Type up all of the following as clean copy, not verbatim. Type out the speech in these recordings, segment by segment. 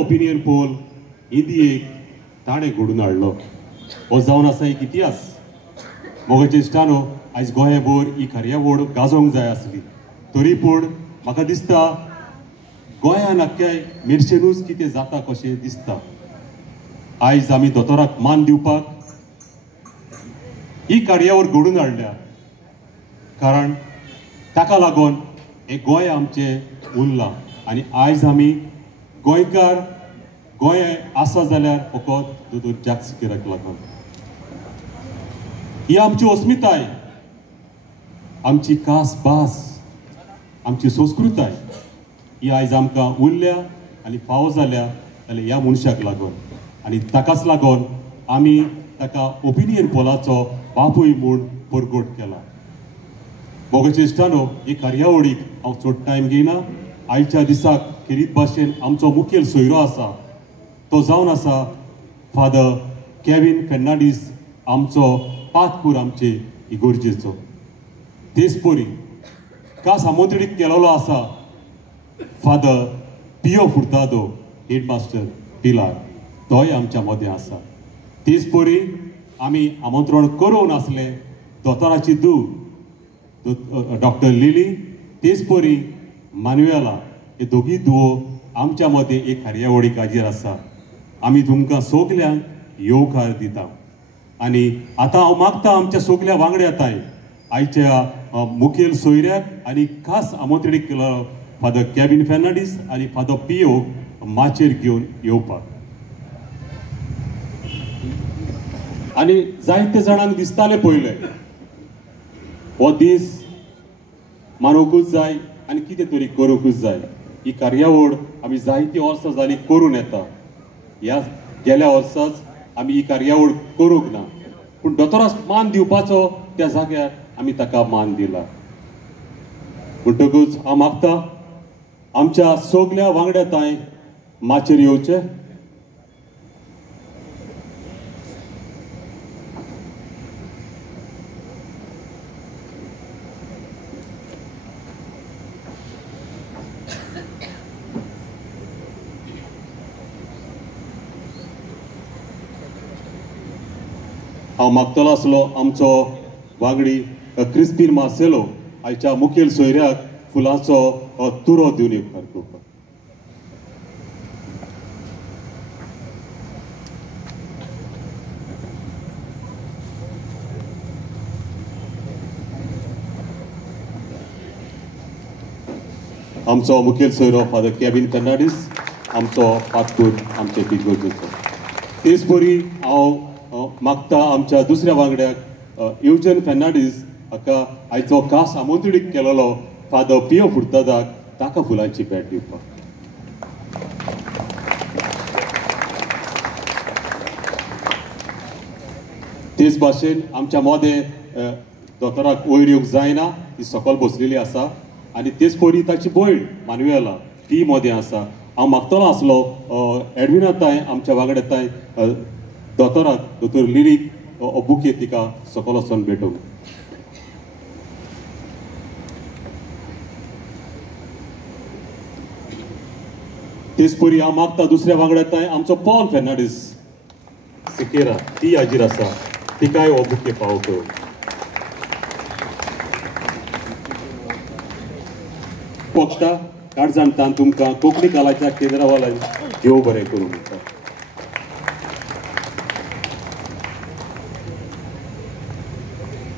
Opinion poll इंडियेक ताणें घडून हाडलो हो जावन आसा एक इतिहास. मोगाचे इश्टानो आयज गोंयभर ही कार्यावळ गाजोवंक जाय आसली तरी पूण म्हाका दिसता गोंयान आख्याय मेरशेनूच कितें जाता कशें दिसता. आयज आमी दोतोराक मान दिवपाक ही कार्यावळ घडून हाडल्या कारण ताका लागून हे गोंय आमचें उरलां आनी आयज आमी गोंयकार गोंय आसा जाल्यार फकत दोतोर जागसिकेराक लागून. ही आमची अस्मिताय, आमची खास भास, आमची संस्कृताय ही आयज आमकां उरल्या आनी फावो जाल्या जाल्यार ह्या मनशाक लागून आनी ताकाच लागून आमी ताका ओपिनियन पोलाचो बापूय म्हूण परगट केला. मोगाचे इश्टानो ही कार्यावळीक हांव चड टायम घेयना. आयच्या दिसाक खेरीत भाशेन आमचो मुखेल सोयरो आसा तो जावन आसा फादर केविन फेर्नांडीस आमचो पातकूर आमचे इगोर्जेचो. तेच परी खास आमंत्रीत केलेलो आसा फादर पियो फुर्तादो हेडमास्टर पिलार तोय आमच्या मदें आसा. तेच परी आमी आमंत्रण करून आसले दोतोराची धूव डॉक्टर लिली तेच परी मानुएला हे दोगी धुवो आमच्या मदें एक कार्यावळीक हाजीर आसा. आमी तुमकां सगल्यांक येवकार दिता आनी आतां हांव मागता आमच्या सगल्या वांगड्याताय आयच्या मुखेल सोयऱ्याक आनी खास आमंत्रीत केलो फादर केविन फेर्नांडीस आनी फादर पियो माचेर घेवन येवपाक. आनी जायते जाणांक दिसताले पयले हो दीस मानवूंकूच जाय आनी कितें तरी करूंकूच जाय. ही कार्यावळ आमी जायती वर्सां जालीं करून येता. ह्या गेल्या वर्साच आमी ही कार्यावळ करूंक ना पूण दोतोराक मान दिवपाचो त्या जाग्यार आमी ताका मान दिला. म्हणटकूच हांव मागता आमच्या सगल्या वांगड्याताय माचेर येवचें. हांव मागतलो आसलो आमचो वांगडी क्रिस्पीन मार्सेलो आयच्या मुखेल सोयऱ्याक फुलांचो तुरो दिवन येवकार करपाक. आमचो मुखेल सोयरो फादर केविन फेर्नांडीस आमचो पातकूर आमचे इगोर्जेचो. तेच परी हांव मागता आमच्या दुसऱ्या वांगड्याक युजन फेर्नांडीस हाका आयचो खास आमंत्रीत केलेलो फादर पियो फुर्तादाक ताका फुलांची भेट दिवपाक. तेच भाशेन आमच्या मदें दोतोराक वयर येवंक जायना ती सकयल बसलेली आसा आनी तेच परी ताची भयण मानुएला ती मदें आसा. हांव मागतलो आसलो एडविनाताय आमच्या वांगड्याताय दोतोराक दोतोर लिलीक बुके तिका सकयल वचून भेटोवंक. तेच परी हांव मागता दुसऱ्या वांगड्याताय आमचो पॉल फेर्नांडीस सिकेरा ती हाजीर आसा तिकाय हो बुके फावो करूंक. पक्षता काळजांतान तुमकां कोंकणी कलाच्या केंद्रावाला देव बरें करूं म्हणटा.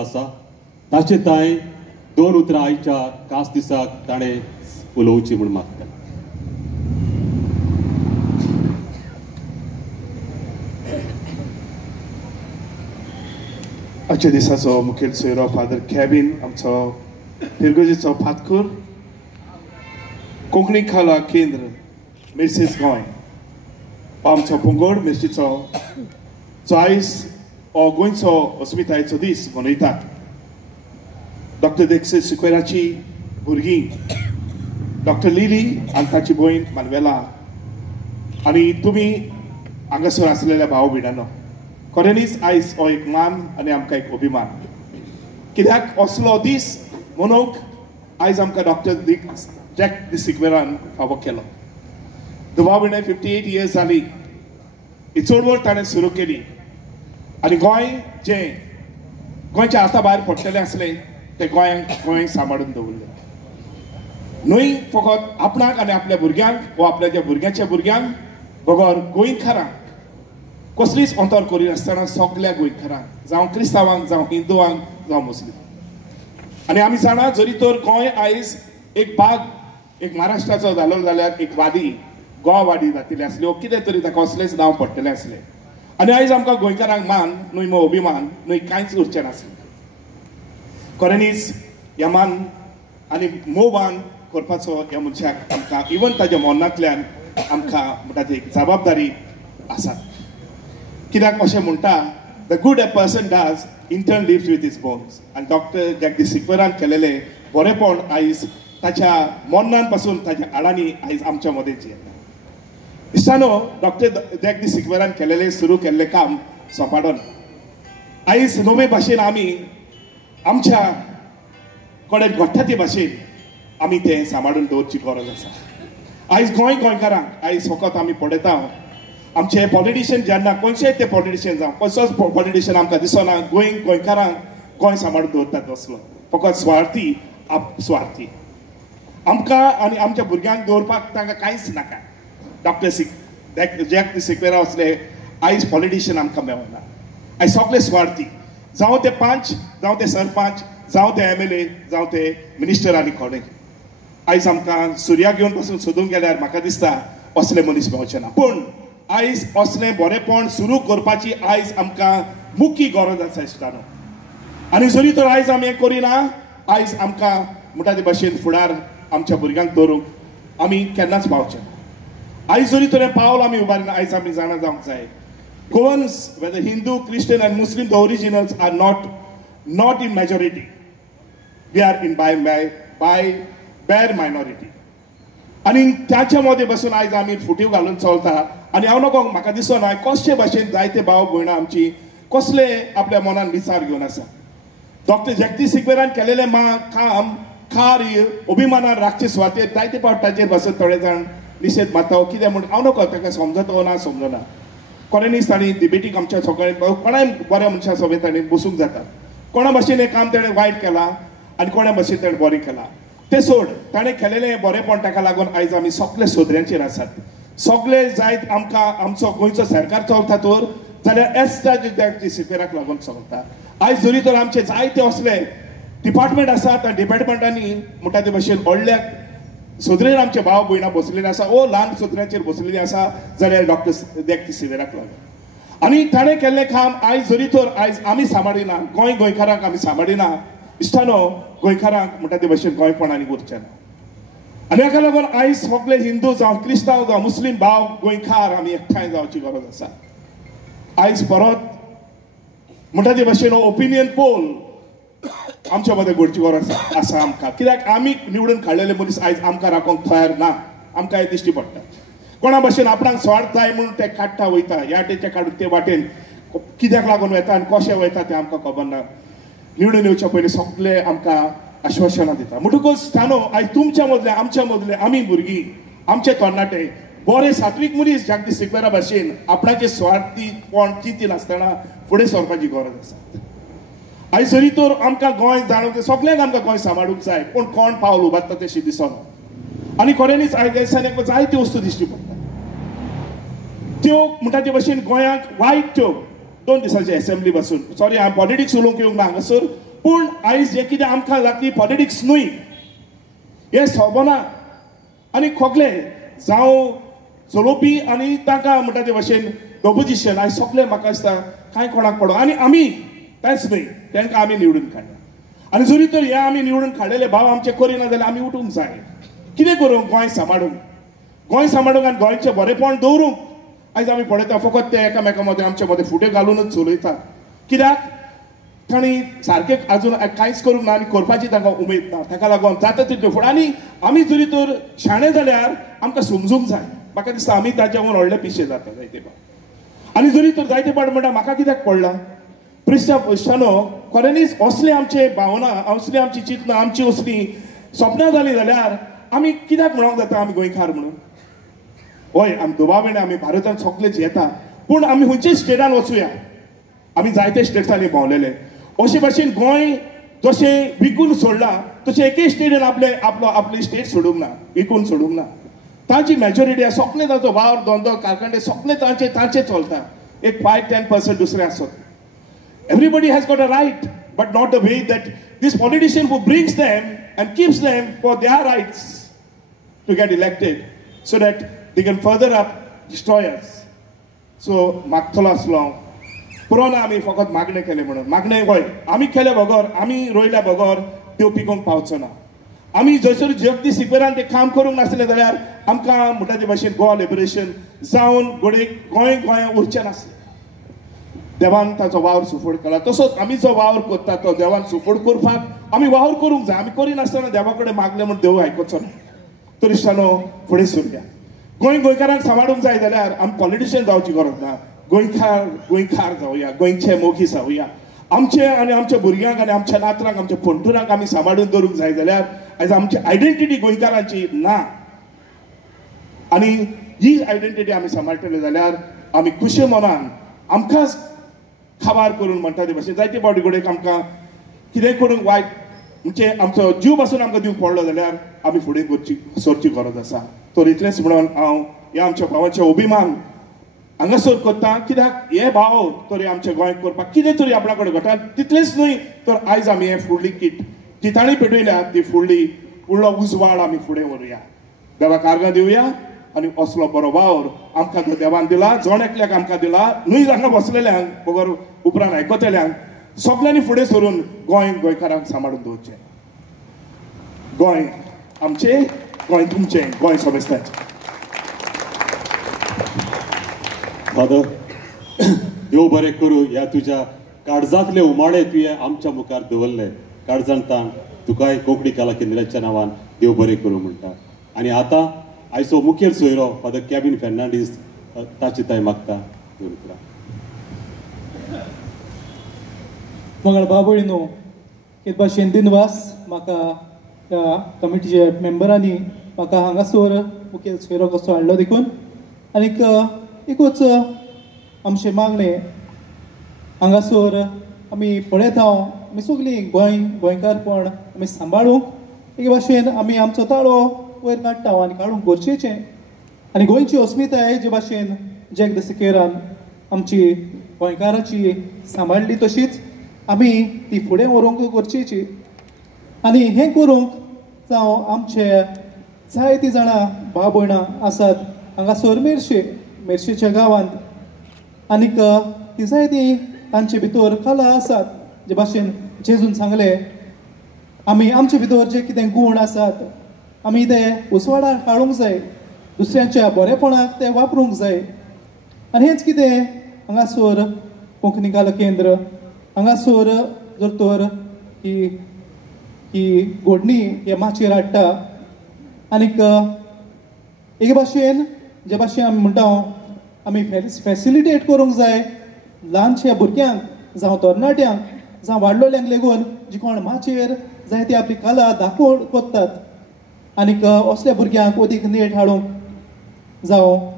आसा ताचे ताय दोन उतरां आयच्या खास दिसाक ताणें उलोवची म्हूण मागता. आजच्या दिसाचो मुखेल सोयरो फादर केविन आमचो पिरगोजेचो पातकूर कोंकणी कला केंद्र मेर्सेस गोंय आमचो पंगड मेर्शेचो जो आयज हो गोंयचो अस्मितायेचो दीस मनयतात. डॉक्टर देक्से सिक्वेराची भुरगीं डॉक्टर लिली आनी ताची भयण मानुएला आनी तुमी हांगासर आसलेल्या भाव भयणांनो खऱ्यांनीच आयज हो एक मान आनी आमकां एक अभिमान. कित्याक असलो दीस मनोवंक आयज आमकां डॉक्टर जॅक डी सिक्वेरान फावो केलो. दुबाविणे 58 years जाली. ही चळवळ ताणें सुरू केली आनी गोंय जे गोंयचे आतां भायर पडटले आसले ते गोंय सांबाळून दवरले. न्हय फकत आपणाक आनी आपल्या भुरग्यांक वा आपल्या ज्या भुरग्याच्या भुरग्यांक बगर गोंयकारांक कसलीच अंतर करिनासतना सगळ्या गोंयकारांक जावं क्रिस्तांवांक जावं हिंदुवांक जावं मुस्लीम. आनी आमी जाणा जरी तर गोंय आयज एक भाग एक महाराष्ट्राचो जालो जाल्यार एक वादी गोवावाडी जातली आसली वा कितें तरी ताका असलेच नांव पडटलें असलें. आनी आयज आमकां गोंयकारांक मान न्हय मो अभिमान न्हय कांयच उरचें नासलें. खऱ्यांनीच ह्या मान आनी मोवान करपाचो ह्या मनशाक आमकां इवन ताच्या मरणांतल्यान आमकां म्हणटा ती जबाबदारी आसा. कित्याक अशें म्हणटा the good a person does intern lives with his bones. आनी डॉक्टर जगदीश सिक्वेरान केलेलें बरेपण आयज ताच्या मरणान पासून ताच्या आडांनी आयज आमच्या मदें जियेता. इश्टानो डॉक्टर जगदीश सिक्वेरान केलेलें सुरू केल्लें काम सोंपाडोन आयज नवे भाशेन आमी आमच्या कडेन घडटा ते भाशेन आमी तें सांबाळून दवरची गरज आसा. आयज गोंयकारांक आयज फकत आमी पळयता आमचे पॉलिटिशियन जेन्ना खंयचेय ते पॉलिटिशियन जावं खंयचोच पॉलिटिशियन आमकां दिसना गोंयकारांक गोंय सांबाळून दवरतात असलो. फकत स्वार्थी स्वार्थी आमकां आनी आमच्या भुरग्यांक दवरपाक तांकां कांयच नाका. डॉक्टर जगदीश सिक्वेरा असले आयज पॉलिटिशियन आमकां मेळना. आयज सगळे स्वार्थी जावं ते पंच जावं ते सरपंच जावं ते MLA जावं ते मिनिस्टर आनी कोणूय. आयज आमकां सुर्या घेवन पासून सोदूंक गेल्यार म्हाका दिसता असले मनीस मेळचे ना. पूण आयज असलें बरेपण सुरू करपाची आयज आमकां मुख्य गरज आसा इश्टानो. आनी जरी तर आयज आमी हें करिना आयज आमकां म्हणटा ते भाशेन फुडार आमच्या भुरग्यांक दवरूंक आमी केन्नाच पावचे ना. आयज जरी तर हें पावल आमी उबारिना आयज आमी जाणा जावंक जाय Goans, whether Hindu, Christian and Muslim, the originals are not in majority. We are in by bare minority. आणि त्याच्या मध्ये बसून आयज आमी फुटीव घालून चलता. आनी हांव नको म्हाका दिसना कसले भाशेन जायते भाव भयणां आमची कसले आपल्या मनान विचार घेवन आसा. डॉक्टर जगदीश सिक्वेरान केलेलें काम खार अभिमानान राखचे सुवातेर जायते फावट ताचेर बसून थोडे जाण निशेध मारता. कितें म्हण हांव नको ताका समजतो ना समजना. कोणानीच ताणी डिबेटीक आमच्या सगळ्या कोणाय बऱ्या मनशा सभेत ताणी बसूंक जाता. कोणा भाशेन हें काम ताणें वायट केलां आनी कोणा भाशेन ताणें बरें केलां तें सोड. ताणें केलेलें बरेंपण ताका लागून आयज आमी सगळे सोदऱ्यांचेर आसात. सगळे जायत आमकां आमचो गोंयचो सरकार चलता तर जाल्यार जगदीश सिक्वेराक लागून चलता. आयज जरी तर आमचे जायते असले डिपार्टमेंट आसा त्या डिपार्टमेंटांनी म्हणटा ते भाशेन व्हडल्या सोदरेर आमचे भाव भयणां बसलेले आसा ओ ल्हान सोदऱ्यांचेर बसलेली आसा जाल्यार डॉक्टर जगदीश सिक्वेराक लागून. आनी ताणें केल्लें काम आयज जरी तर आयज आमी सांबाळिना गोंयकारांक आमी सांबाळिना इश्टानो गोंयकारांक म्हणटा ते भाशेन गोंयपणांनी उरचें ना. आनी हाका लागून आयज सगळे हिंदू जावं क्रिस्तांव जावं मुस्लीम भाव गोंयकार आमी एकठांय जावची गरज आसा. आयज परत म्हणटा ते भाशेन ओपिनियन पोल आमच्या मदें घडची गरज आसा आमकां. कित्याक आमी निवडून काडलेले मनीस आयज आमकां राखोंक तयार ना. आमकां हें दिश्टी पडटा कोणा भाशेन आपणाक स्वार्थ जाय म्हणून ते काडटा वयता ह्या वाटेचे काडून ते वाटेन कित्याक लागून वयता आनी कशें वयता तें आमकां खबर ना. निवडून येवच्या पयलीं सगळे आमकां आश्वासनां दिता. म्हणटकूच स्थानो आयज तुमच्या मदले आमच्या मदले आमी भुरगीं आमचे तरणाटे बरे सात्वीक मनीस जगदीश सिक्वेरा भाशेन आपणाचे स्वार्थीपण चिंतिनासतना फुडें सरपाची गरज आसा. आयज जरी तर आमकां गोंय जाणूंक सगळ्यांक आमकां गोंय सांबाळूंक जाय पूण कोण पावल उबारता तशें दिसना. आनी खऱ्यांनीच आयज दिसांनी जायत्यो वस्तू दिश्टी पडटा त्यो म्हणटा ते भाशेन गोंयांक वायट त्यो 2 दिसांचे एसेंब्ली बसून सॉरी हांव पॉलिटिक्स उलोवंक येवंक ना हांगासर. पूण आयज जें कितें आमकां जातली पॉलिटिक्स न्हय हें सबना. आनी खोगले जावं चलोवपी आनी तांकां म्हणटा ते भाशेन ऑपोजिशन आयज सगळे म्हाका दिसता कांय कोणाक पडो. आनी आमी तेंच न्हय तांकां आमी निवडून काडला. आनी जरी तर हे आमी निवडून काडलेले भाव आमचे करिना जाल्यार आमी उठूंक जाय. कितें करूंक गोंय सांबाळूंक आनी गोंयचें बरेपण दवरूंक आयज आमी पळयता फकत ते एकामेका मदें आमचे मदें फुडें घालूनच चलयता. कित्याक तांणी सारकें आजून कांयच करूंक ना आनी करपाची तांकां उमेद ना. ताका लागून जाता तितलें फुडें आनी आमी जरी तर शाणे जाल्यार आमकां समजूंक जाय. म्हाका दिसता आमी ताच्या वयर व्हडले पिशे जाता जायते फावट. आनी जरी तर जायते फावट म्हणटा म्हाका कित्याक पडला इश्टानो खऱ्यांनीच असले आमचे भावना असली आमची चिंतना आमची असली स्वप्नां जाली जाल्यार आमी कित्याक म्हणूंक जाता आमी गोंयकार म्हणून. हय आमी दोबावेणे आमी भारतांत सगळेच येता पूण आमी खंयच्याय स्टेटान वचुया आमी जायते स्टेट्सांनी भोंवलेले अशे भाशेन गोंय जशें विकून सोडला तशें एके स्टेटीन आपली स्टेट सोडूंक ना विकून सोडूंक ना तांची मेजॉरिटी सगळे तांचो वावर धंदो कारखाने सगळे तांचे चलता एक 5-10% दुसरे आसत everybody has got a right but not a way that this politician who brings them and keeps them for their rights to get elected so that they can further up destroy us so मागतलो आसलो पुरोना आमी फकत मागणे केले म्हणून मागणे हय आमी केले बगर आमी रोयल्या बगर त्यो पिकोवंक पावचो ना आमी जयसर जगदीश सिपेरान ते काम करूंक नासले जाल्यार आमकां म्हणटा ते भाशेन गोवा लिबरेशन जावन गोंय उरचें नासलें देवान ताचो वावर सुफोड केला तसोच आमी जो वावर करता तो देवान सुफोड करपाक आमी वावर करूंक जाय आमी करिनासतना देवा कडेन मागले म्हूण देव आयकचो ना तरिश्तानो फुडें सरूया गोंयकारांक सांबाळूंक जाय जाल्यार आमी पॉलिटिशियन जावची गरज ना गोंयकार जावया गोंयचे मोगी जावया आमचे आनी आमच्या भुरग्यांक आनी आमच्या नातरांक आमच्या पंटुरांक आमी सांबाळून दवरूंक जाय जाल्यार आयज आमची आयडेंटिटी गोंयकारांची ना आनी ही आयडेंटिटी आमी सांबाळटले जाल्यार आमी खुशे मनान आमकांच खाबार करून म्हणटा ते भाशेन जायते फावटी कडेन आमकां कितेंय करूंक वायट म्हणजे आमचो जीव पासून आमकां दिवंक पडलो जाल्यार आमी फुडें सरची गरज आसा तर इतलेंच म्हणून हांव ह्या आमच्या भावाचे अभिमान हांगासर करता कित्याक हे भाव तरी आमचे गोंय करपाक कितें तरी आपणा कडेन घडटा तितलेंच न्हय तर आयज आमी हे फुडली कितांनी पेटयल्या ती फुडलो उजवाड आमी फुडें व्हरुया देवाक आर्गां दिवया आनी असलो बरो वावर आमकां तो देवान दिला जोण एकल्याक आमकां दिला न्हय हांगा बसलेल्यांक बगर उपरांत आयकतल्यांक सगळ्यांनी फुडें सरून गोंयकारांक सांबाळून दवरचें गोंय आमचें गोंय तुमचें गोंय समेस्ताचें फादर देव बरें करूं ह्या तुज्या काळजांतले उमाडे तुवें आमच्या मुखार दवरले काळजांतान तुकाय कोंकणी कला केंद्राच्या नांवान देव बरें करूं म्हणटा आनी आतां आयचो मुखेल सोयरो फादर कॅबिन फेर्नांडीस ताची ताय मागता मंगळ बाबळीनो हे भाशेन दिनवास म्हाका त्या कमिटीच्या मेंबरांनी म्हाका हांगासर मुखेल सोयरो कसो हाडलो देखून आनीक एकूच आमचे मागणे हांगासर आमी पळयत आमी सगळीं गोंयकारपण आमी सांबाळूंक एक भाशेन आमी आमचो ताळो वयर काडटा आनी काडूंक गरजेचें आनी गोंयची अस्मिताय जे भाशेन जॅक द सिकेरान आमची गोंयकाराची सांबाळली तशीच आमी ती फुडें व्हरूंक गरजेची आनी हें करूंक जावं आमचे जायतीं जाणां भाव भयणां आसात हांगासर मेर्शेच्या गांवांत आनीक ती जायतीं तांचे भितर कला आसात जे भाशेन जेजून सांगले आमी आमचे भितर जे कितें गूण आसात आमी ते उसवाडार हाडूंक जाय दुसऱ्यांच्या बरेपणाक ते वापरूंक जाय आनी हेंच कितें हांगासर कोंकणी कला केंद्र हांगासर जर तर ही घोडणी हे माचयेर हाडटा आनीक एक भाशेन जे भाशेन आमी म्हणटा आमी फॅसिलिटेट करूंक जाय ल्हानशा भुरग्यांक जावं तरणाट्यांक जावं वाडलोल्यांक लेगून जी कोण माचयेर जाय ती आपली कला दाखोवन कोत्तात आनीक असल्या भुरग्यांक अदीक नेट हाडूंक जावं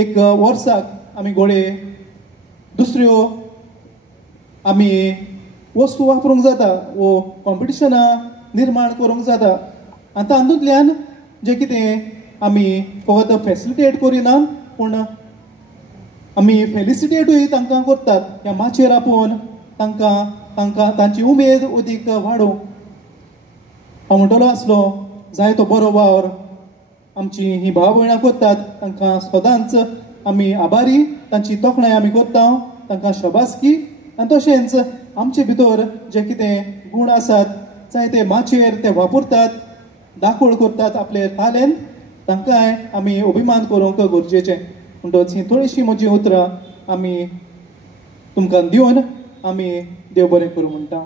एक वर्साक आमी घोडे दुसऱ्यो आमी वस्तू वापरूंक जाता वो कॉम्पिटिशनां निर्माण करूंक जाता आनी तातूंतल्यान जें कितें आमी फकत फॅसिलिटेट करिना पूण आमी फेलिसिटेटूय तांकां करतात ह्या माचयेर आपोवन तांकां तांची उमेद अदीक वाडोवंक हांव म्हणटलो आसलो जाय तो बरो वावर आमची ही भाव भयणां करतात तांकां सदांच आमी आभारी तांची तोखणाय आमी करता तांकां शबासकी आनी तशेंच आमचे भितर जे कितें गूण आसात जाय ते माचयेर ते वापरतात दाखोळ करतात आपले तालेंत तांकांय आमी अभिमान करूंक गरजेचें म्हणटच ही थोडीशीं म्हजी उतरां आमी तुमकां दिवन आमी देव बरें करूं म्हणटा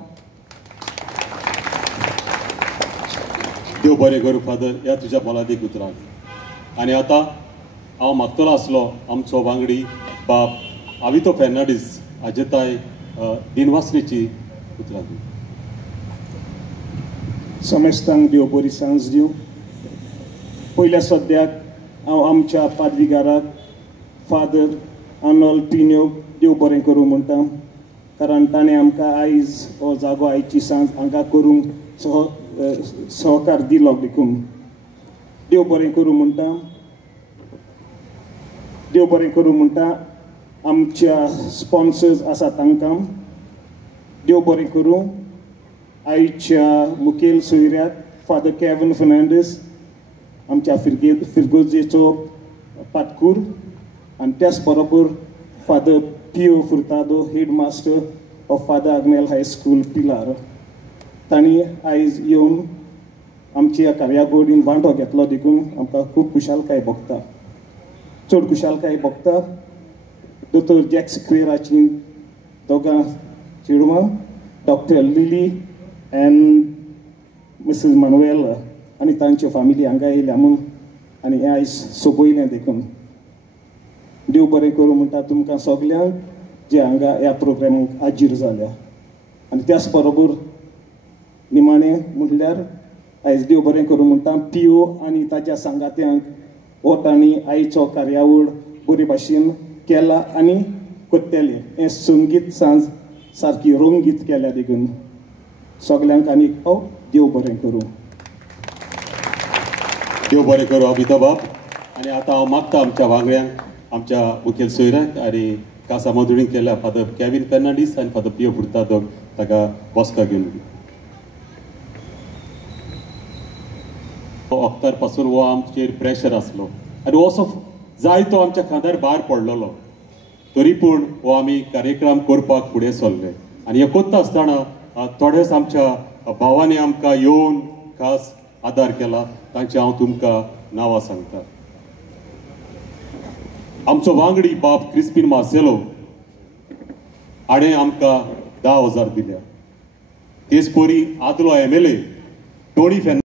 देव बरें करूं फादर ह्या तुज्या मोलादीक उतरांक आनी आतां हांव मागतलो आसलो आमचो वांगडी बाब आवितो फेर्नांडीस हाजे ताय दिनवासनेची उतरां दी समेस्तांक देव बरी सांज दिवं पयल्या सद्याक हांव आमच्या पादविकाराक फादर आर्नोल्ड टिन्यो देव बरें करूं म्हणटा, कारण ताणें आमकां आयज हो जागो आयची सांज हांगा करूंक सहकार दिलो देखून देव बरें करूं म्हणटा. देव बरें करूं म्हणटा आमच्या स्पॉन्सर्स आसा तांकां देव बरें करूं. आयच्या मुखेल सोयऱ्याक फादर केविन फर्नांडीस, आमच्या फिरगोजेचो पाटकूर, आनी त्याच बरोबर father Pio Furtado, head master of father Agnel high school Pilar. तांणी आयज येवन आमच्या ह्या कार्यावळीन वांटो घेतलो देखून आमकां खूब खुशालकाय भोगता. चड खुशालकाय भोगता दोतोर जॅक्स क्रेराची दोगां चेडवां, डॉक्टर लिली एंड मिसेस मानुएला आनी तांच्यो फॅमिली हांगा येयल्या म्हूण, आनी हें आयज सोबयलें देखून. देव बरें करूं म्हणटा तुमकां सगल्यांक जे हांगा ह्या प्रोग्रामाक हाजीर जाल्या. आनी त्याच बरोबर निमाणें म्हणल्यार आयज देव बरें करूं म्हणटा पियो आनी ताच्या सांगात्यांक हो तांणी आयचो कार्यावळ बरे भाशेन केला आनी करतले. हें संगीत सांज सारकी रंगीत केल्या देखून सगल्यांक आनी देव बरें करूं. देव बरें करूं अमिता बाब. आनी आतां हांव मागता आमच्या वांगड्यांक, आमच्या मुखेल सोयऱ्यांक आनी कासा मंजुळी केल्या फादर केविन फर्नांडीस आनी फादर पियो फुर्तादो ताका बसका घेवन. अख्तर पासून हो आमचेर प्रेशर आसलो आनी असो जायतो आमच्या खांद्यार भार पडलेलो, तरी पूण हो आमी कार्यक्रम करपाक फुडें सरले. आनी हें करता आसतना थोडेच आमच्या भावांनी आमकां येवन खास आदार केला, तांचे हांव तुमकां नांवां सांगता. आमचो वांगडी बाब क्रिस्पीन मार्सेलो हाणें आमकां 10,000 दिल्या. तेच परी आदलो MLA टोनी